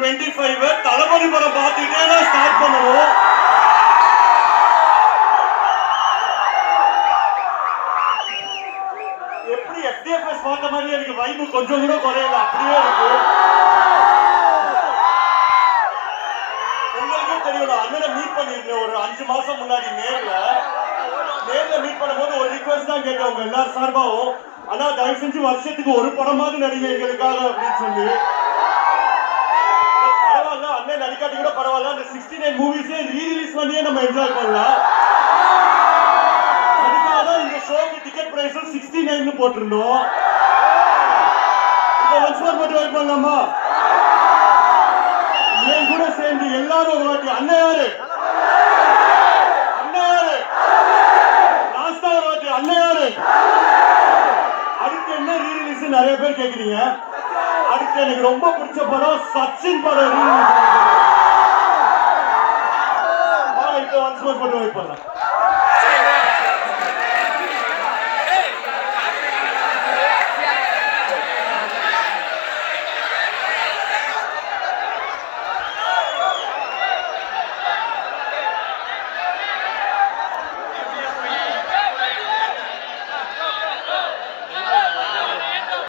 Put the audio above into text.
25 தளபதி படம் பார்த்துட்டே தான் ஸ்டார்ட் பண்ணணும். எப்படி FDFS பார்த்த மாதிரி எனக்கு வைப்பு கொஞ்சம் கூட குறையல, அப்படியே இருக்கு. உங்களுக்கே தெரியும், அண்ணனை மீட் பண்ணிருந்தேன் ஒரு 5 மாசம் முன்னாடி நேர்ல மீட் பண்ணும்போது ஒரு ரிக்வெஸ்ட் தான் கேட்டேன் உங்க எல்லாரும் சார்பாவும், ஆனா தயவு செஞ்சு வருஷத்துக்கு ஒரு படமாவது நடிங்க எங்களுக்காக அப்படின்னு சொல்லி. பரவாயில்ல, அண்ணன் நடிக்காட்டி கூட பரவாயில்ல, அந்த 69 மூவிஸே ரீரிலீஸ் பண்ணியே நம்ம என்ஜாய் பண்ணலாம். அதுக்காக தான் இந்த ஷோக்கு டிக்கெட் பிரைஸ் 69 போட்டிருந்தோம். இப்போ ஒன்ஸ் மோர் மட்டும் வெயிட் பண்ணலாமா? என் கூட சேர்ந்து எல்லாரும் ஒரு வாட்டி அண்ணன் யாரு லாஸ்டா ஒரு வாட்டி அண்ணன் யாரு, அடுத்து என்ன ரீரிலீஸ் நிறைய பேர் கேக்குறீங்க. அடுத்து எனக்கு ரொம்ப பிடிச்ச படம் சச்சின் படம் ரீரிலீஸ். இப்போ ஒன்ஸ் மோர் மட்டும் வெயிட் பண்ணலாம்.